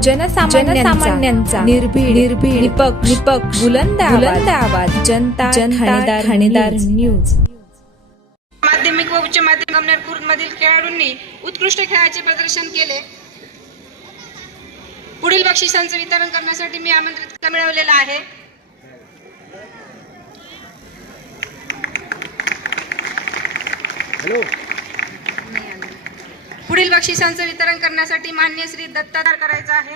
जनसामान्यांचा निर्भीड निपक्ष बुलंद आवाज जनता ठाणेदार न्यूज। माध्यमिक व उच्च माध्यमिक अमनेर मधील खेळाडूंनी उत्कृष्ट खेळाचे प्रदर्शन केले। पुढील बक्षिसांचे वितरण करण्यासाठी मी आमंत्रित मिळवलेला आहे। पुढील बक्षिसांचे वितरण करण्यासाठी माननीय श्री दत्तादार करायचा आहे।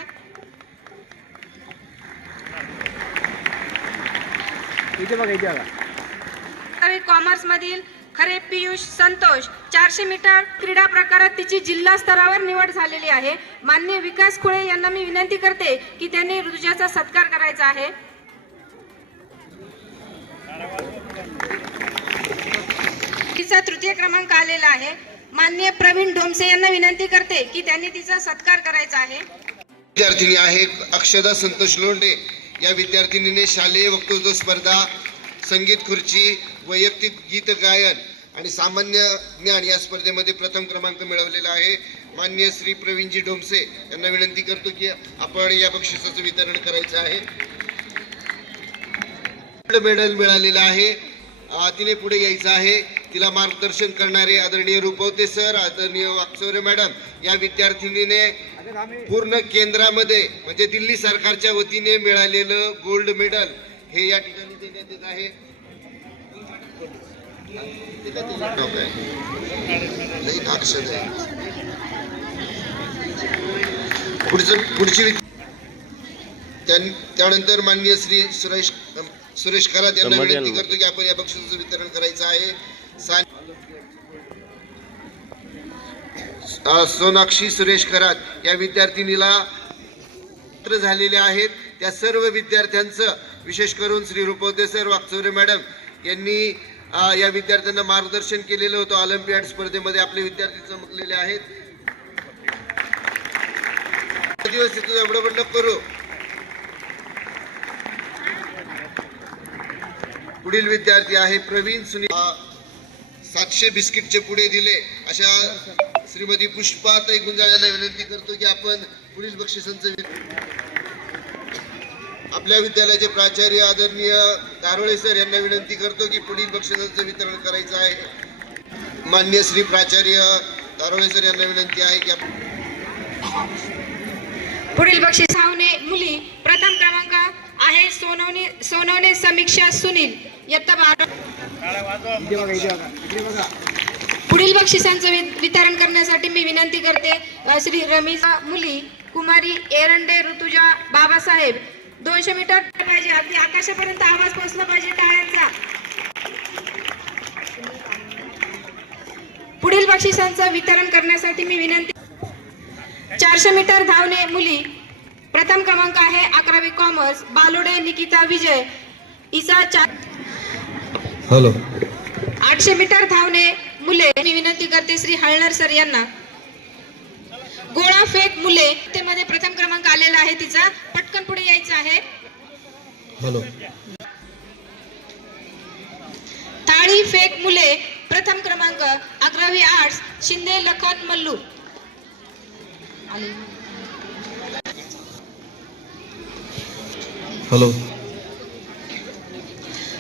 कॉमर्स मधील खरे पियुष संतोष 400 मीटर क्रीडा प्रकारात तिची जिल्हा स्तरावर निवड झालेली आहे। माननीय विकास खुळे यांना मी विनंती करते की त्यांनी ऋतुजाचा सत्कार करायचा आहे। तिचा तृतीय क्रमांक आलेला आहे। माननीय प्रवीण ढोमसे यांना विनंती करते की त्यांनी तिचा सत्कार करायचा आहे। विद्यार्थिनी आहे अक्षदा संतोष लोंढे। या विद्यार्थिनीने शालेय वक्तृत्व स्पर्धा, संगीत खुर्ची, वैयक्तिक गीत गायन आणि सामान्य ज्ञान या स्पर्धेमध्ये प्रथम क्रमांक मिळवलेला आहे। माननीय श्री प्रवीणजी ढोमसे यांना विनंती करतो की आपण या बक्षिसाचं वितरण करायचं आहे। मेडल मिळालेलं आहे। तिने पुढे यायचं आहे। तिला मार्गदर्शन करणारे आदरणीय रुपवते सर, आदरणीय वाकचौरे मॅडम, या विद्यार्थिनीने पूर्ण केंद्रामध्ये म्हणजे दिल्ली सरकारच्या वतीने मिळालेलं गोल्ड मेडल हे या ठिकाणी देण्यात येत आहे। त्यानंतर माननीय श्री सुरेश खरात यांना विनंती करतो की आपण या बक्षिसाचं वितरण करायचं आहे। सोनाक्षी सुरेश खरात या विद्यार्थिनीला झालेले आहेत। त्या सर्व विद्यार्थ्यांचं विशेष करून श्री रुपवते सर, वाकचौरे मॅडम यांनी या विद्यार्थ्यांना मार्गदर्शन केलेलं होतं। ऑलिम्पियाड स्पर्धेमध्ये आपले विद्यार्थी चमकलेले आहेत। दिवस बडबड करू। पुढील विद्यार्थी आहे प्रवीण सुनील। 700 बिस्किटचे पुढे दिले अशा श्रीमती पुष्पाताई गुंजाळ यांना विनंती करतो की आपण पुढील बक्षिसांचं आपल्या विद्यालयाचे प्राचार्य आदरणीय दारोळे सर यांना विनंती करतो की पुढील बक्षिसांचं वितरण करायचं आहे। माननीय श्री प्राचार्य दारोळे सर यांना विनंती आहे की पुढील बक्षीस धावणे मुली प्रथम क्रमांक आहे सोनवणे समीक्षा सुनील इयत्ता 12। पुढील बक्षिसांचं वितरण करण्यासाठी मी विनंती करते श्री रमीजा मुली कुमारी एरंडे ऋतुजा बाबासाहेब। 200 मीटर पाहिजे, अगदी आकाशापर्यंत आवाज पोहोचला पाहिजे टाळ्यांचा। पुढील बक्षिसांचं वितरण करण्यासाठी मी विनंती 400 मीटर धावणे मुली प्रथम क्रमांक आहे 11वी कॉमर्स बालोडे निकिता विजय इसा 4। हॅलो। 800 मीटर धावणे मुले मी विनंती करते श्री हळणर सर यांना। गोळा फेक मुले ते मध्ये प्रथम क्रमांक आलेला आहे तिचा, पटकन पुढे यायचं आहे। हॅलो। थाळी फेक मुले प्रथम क्रमांक 11वी आर्ट्स शिंदे लखन मल्लू। हॅलो।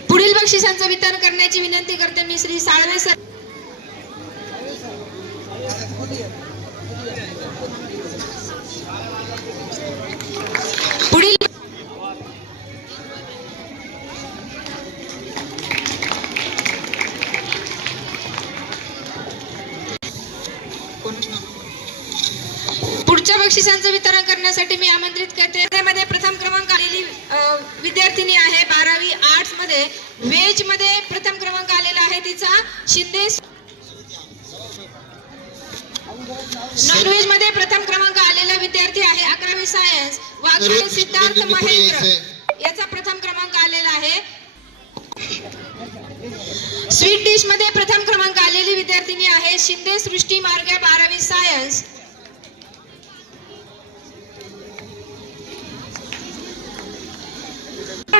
पुढील बक्षिसांचं वितरण करण्याची विनंती करते मी श्री साळवे सर। पुढील पुढच्या बक्षिसांचं वितरण करण्यासाठी मी आमंत्रित करते। त्यामध्ये प्रथम क्रमांक आलेली विद्यार्थिनी आहे 12वी आर्ट्स मध्ये वेज मध्ये प्रथम क्रमांक आलेला आहे तिचा शिंदे। नॉन व्हेज मध्ये प्रथम क्रमांक आलेला विद्यार्थी आहे 11वी सायन्स वाघोडे सिद्धार्थ महेंद्र, याचा प्रथम क्रमांक आलेला आहे। स्वीट डिश मध्ये प्रथम क्रमांक आलेली विद्यार्थिनी आहे शिंदे सृष्टी मार्गे 12वी सायन्स।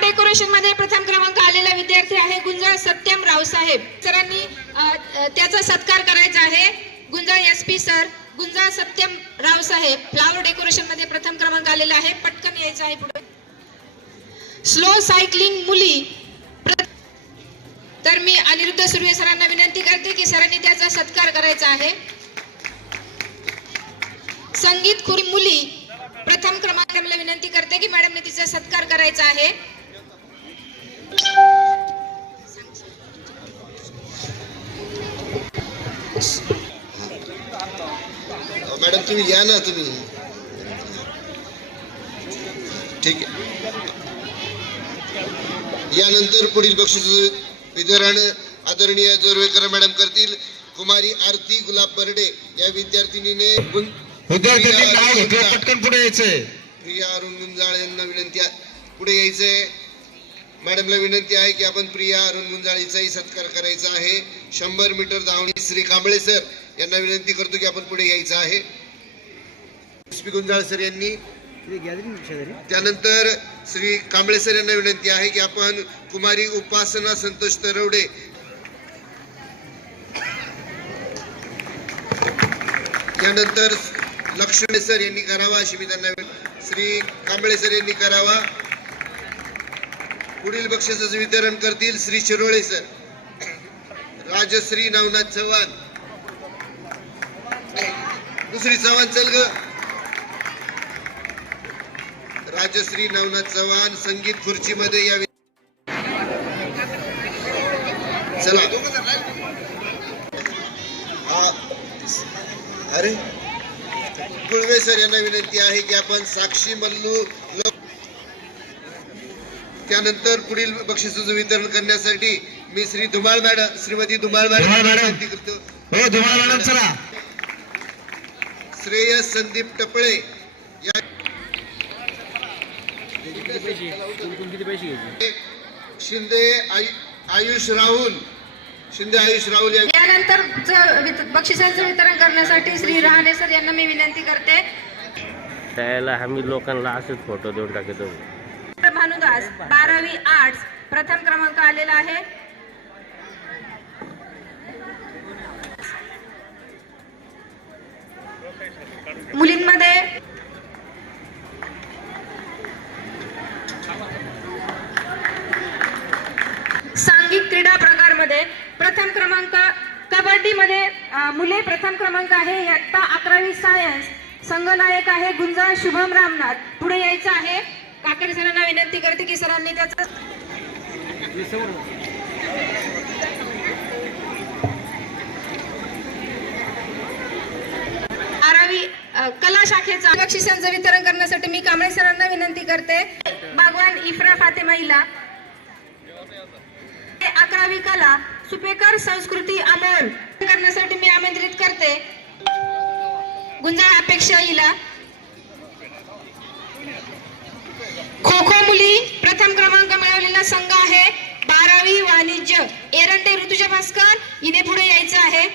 डेकोरेशन मध्ये प्रथम क्रमांक आलेला विद्यार्थी आहे गुंजाळ सत्यम रावसाहेब। सरांनी त्याचा सत्कार करायचा आहे। Gunjal SP sir, Gunjal Satyam Raosaheb flower decoration मध्ये प्रथम क्रमांक आलेला आहे. पटकन यायचं आहे पुढे. स्लो सायकलिंग मुली तर मी अनिरुद्ध सुर्वे सरांना विनंती करते की सरांनी त्याचा सत्कार करायचा आहे. संगीत खुरी मुली प्रथम क्रमांकाला विनंती करते की मॅडमने तिचा सत्कार करायचा आहे. मॅडम तुम्ही या ना, तुम्ही ठीक आहे. यानंतर पुढील बक्षीस वितरण आदरणीय जोरवेकर मॅडम करतील. कुमारी आरती गुलाब बर्डे या विद्यार्थिनीने विद्यार्थ्यांनी नाव घेतलं, पटकन पुढे यायचंय. प्रिया अरुण गुंजाळ यांना विनंती आहे पुढे यायचंय. मॅडमला विनंती आहे की आपण प्रिया अरुण गुंजाळीचाही सत्कार करायचा आहे. 100 मीटर धावणी श्री कांबळे सर यांना विनंती करतो की आपण पुढे यायचं आहे. एसपी गुंजाळ सर यांनी, त्यानंतर श्री कांबळे सर यांना विनंती आहे की आपण कुमारी उपासना संतोष तरवडे, त्यानंतर लक्ष्मण सर यांनी करावा अशी मी त्यांना श्री कांबळे सर यांनी करावा. पुढील बक्षिसाचे वितरण करतील श्री शिरोळे सर. राजश्री नवनाथ चव्हाण, दुसरी चव्हाण चल ग. राजश्री नवनाथ चव्हाण संगीत खुर्चीमध्ये या चला. अरे गुळवे सर यांना विनंती आहे की आपण साक्षी मल्लू. त्यानंतर पुढील बक्षिसाचं वितरण करण्यासाठी मी श्री धुमाळ मॅडम, श्रीमती धुमाळ मॅडम विनंती करतो. हो धुमाळ मॅडम चला. श्रेयस संदीप टपळे या शिंदे आयुष राहुल, शिंदे आयुष राहुल यानंतर बक्षिसांचं वितरण करण्यासाठी श्री रहाणे सर यांना मी विनंती करते. त्याला आम्ही लोकांना असेच फोटो देऊन टाकतो. भानुदास 12वी आर्ट्स प्रथम क्रमांक आलेला आहे. मुलींमध्ये सांघिक क्रीडा प्रकारमध्ये प्रथम क्रमांक कबड्डीमध्ये मुले प्रथम क्रमांक आहे. इयत्ता 11वी सायन्स संघनायक आहे गुंजा शुभम रामनाथ. पुढे यायचं आहे. काकडे सरांना विनंती करते की सरांनी त्याचा 12वी कला शाखेचा बक्षिसांचं वितरण करण्यासाठी मी कांबळे सरांना विनंती करते. बागवान इफ्रा फातेमा हिला. 11वी कला सुपेकर संस्कृती अमोल करण्यासाठी मी आमंत्रित करते गुंजाळ अपेक्षा हिला. खो खो मुली प्रथम क्रमांक मिळवलेला संघ आहे 12वी वाणिज्य एरंडे ऋतुजा भास्कर हिने पुढे यायचं आहे.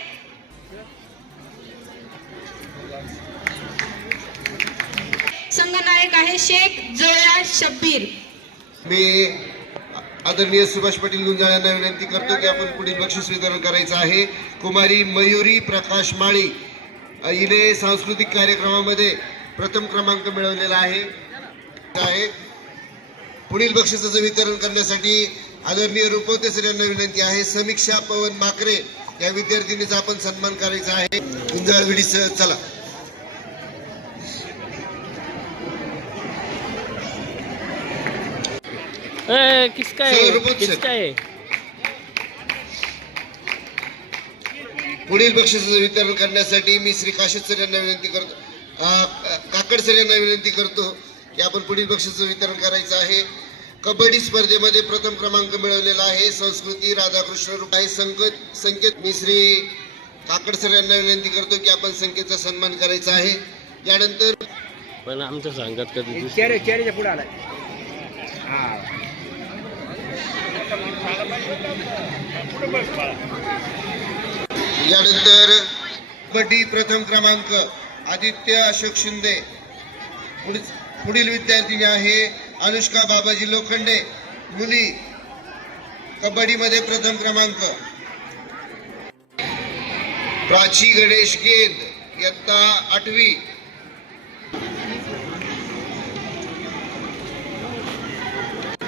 संघनायक आहे शेख जोया शब्बीर. मी आदरणीय सुभाष पाटील गुंजाळ यांना विनंती करतो की आपण पुढील बक्षीस वितरण करायचं आहे. कुमारी मयुरी प्रकाश माळी हिने सांस्कृतिक कार्यक्रमामध्ये प्रथम क्रमांक मिळवलेला आहे. पुढील बक्षिसाचं वितरण करण्यासाठी आदरणीय रुपवते सर यांना विनंती आहे. समीक्षा पवन माकरे या विद्यार्थिनीचा आपण सन्मान करायचा आहे. गुंजाळ विडी सर चला. किसका आहे? पुढील बक्षिसाचं वितरण करण्यासाठी मी श्री काशीद सर यांना विनंती करतो, काकड सर यांना विनंती करतो की आपण पुढील बक्षिसाचं वितरण करायचं आहे. कबड्डी स्पर्धेमध्ये प्रथम क्रमांक मिळवलेला आहे संस्कृती राधाकृष्ण रूप आहे संकेत. मी श्री काकड सर यांना विनंती करतो की आपण संकेतचा सन्मान करायचा आहे. यानंतर पण आमच्या संघात कधी पुढे आला. यानंतर कबड्डी प्रथम क्रमांक आदित्य अशोक शिंदे. पुढील विद्यार्थिनी आहे अनुष्का बाबाजी लोखंडे. मुली कबड्डीमध्ये प्रथम क्रमांक. प्राची गणेश गेंद इयत्ता 8वी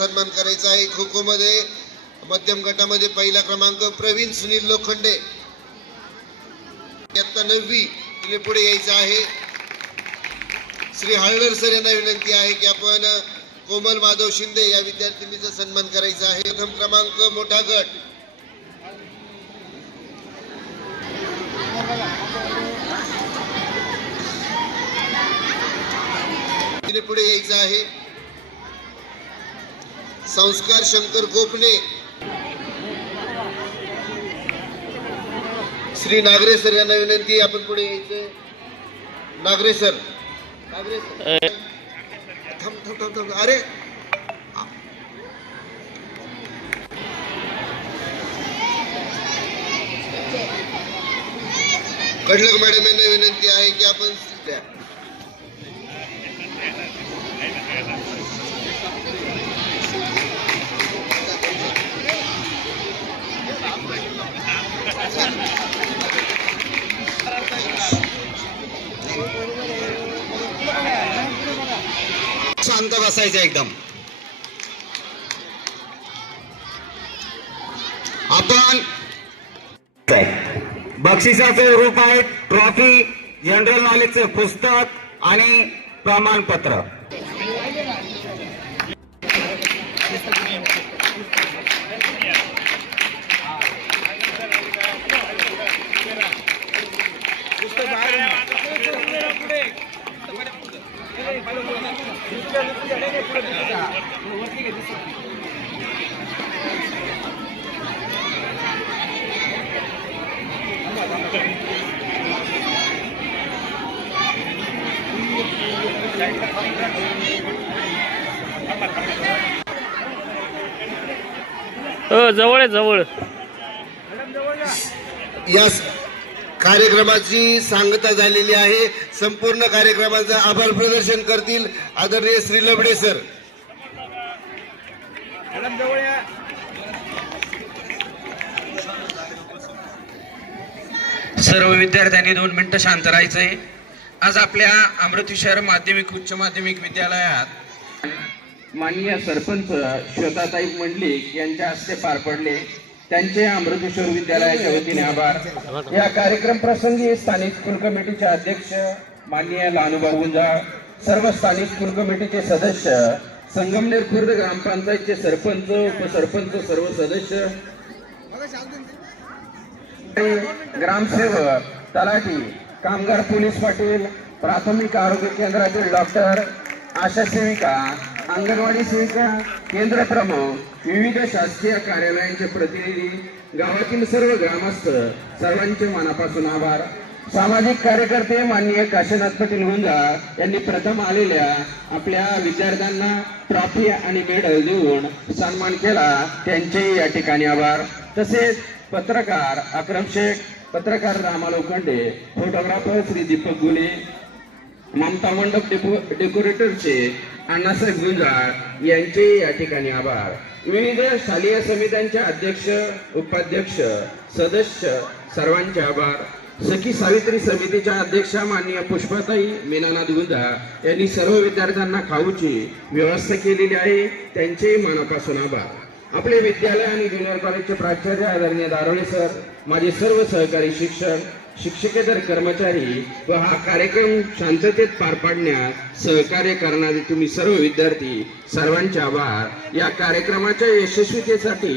सन्मान करायचा आहे. खो खो मध्ये मध्यम गटामध्ये पहिला क्रमांक प्रवीण सुनील लोखंडे, इयत्ता 9वी, तिने पुढे यायचं आहे. श्री हळदर सर यांना विनंती आहे की आपण कोमल माधव शिंदे या विद्यार्थिनीचा सन्मान करायचा आहे. प्रथम क्रमांक मोठा गट. तिने पुढे यायचं आहे. संस्कार शंकर गोपने, श्री नागरे सर यांना विनंती आपण पुढे यायचं. नागरे सर, थांब. अरे कडलक मॅडम यांना विनंती आहे की आपण द्या. शांत बसायचं एकदम. आपण बक्षिसाचं रूप आहे ट्रॉफी, जनरल नॉलेजचं पुस्तक आणि प्रमाणपत्र. जवळ आहे, जवळ. या कार्यक्रमाची सांगता झालेली आहे. संपूर्ण कार्यक्रमाचा आभार प्रदर्शन करतील आदरणीय श्री लबडे सर. सर्व विद्यार्थ्यांनी 2 मिनिटं शांत राहायचंय. आज आपल्या अमृती शहर माध्यमिक उच्च माध्यमिक विद्यालयात माननीय सरपंच श्वेताताई मंडलिक यांच्या हस्ते पार पडले. त्यांचे अमृतेश्वर विद्यालयाच्या वतीने आभार. या कार्यक्रम प्रसंगी स्थानिक स्कूल कमिटीचे अध्यक्ष माननीय लालूभाऊ गुंजाळ, सर्व स्थानिक स्कूल कमिटीचे सदस्य, संगमनेर खुर्द ग्रामपंचायतचे सरपंच, उपसरपंच, सर्व सदस्य, ग्रामसेवक, तलाठी, कामगार पोलीस पाटील, प्राथमिक आरोग्य केंद्रातील डॉक्टर, आशा सेविका, अंगणवाडी सेविका, केंद्र प्रमुख, विविध शासकीय कार्यालयांचे प्रतिनिधी, गावातील सर्व ग्रामस्थ, सर्वांचे मनापासून आभार. सामाजिक कार्यकर्ते माननीय काशीनाथ पाटील गुंजाळ यांनी प्रथम आलेल्या आपल्या विद्यार्थ्यांना ट्रॉफी आणि मेडल देऊन सन्मान केला, त्यांचे या ठिकाणी आभार. तसेच पत्रकार अक्रम शेख, पत्रकार रामा लोखंडे, फोटोग्राफर श्री दीपक गुले, ममता मंडप डेकोरेटरचे अण्णासाहेब गुंजाळ यांचे या ठिकाणी आभार. विविध शालेय समित्यांचे अध्यक्ष, उपाध्यक्ष, सदस्य, सर्वांचे आभार. सखी सावित्री समितीच्या अध्यक्षा माननीय पुष्पाताई मीनानाथ गुंजाळ यांनी सर्व विद्यार्थ्यांना खाऊची व्यवस्था केलेली आहे, त्यांचे मनापासून आभार. आपले विद्यालय आणि ज्युनियर कॉलेजचे प्राचार्य आदरणीय दारोळे सर, माझे सर्व सहकारी शिक्षक, शिक्षकेतर कर्मचारी व हा कार्यक्रम शांततेत पार पाडण्यात सहकार्य करणारे तुम्ही सर्व विद्यार्थी, सर्वांचे आभार. या कार्यक्रमाच्या यशस्वीतेसाठी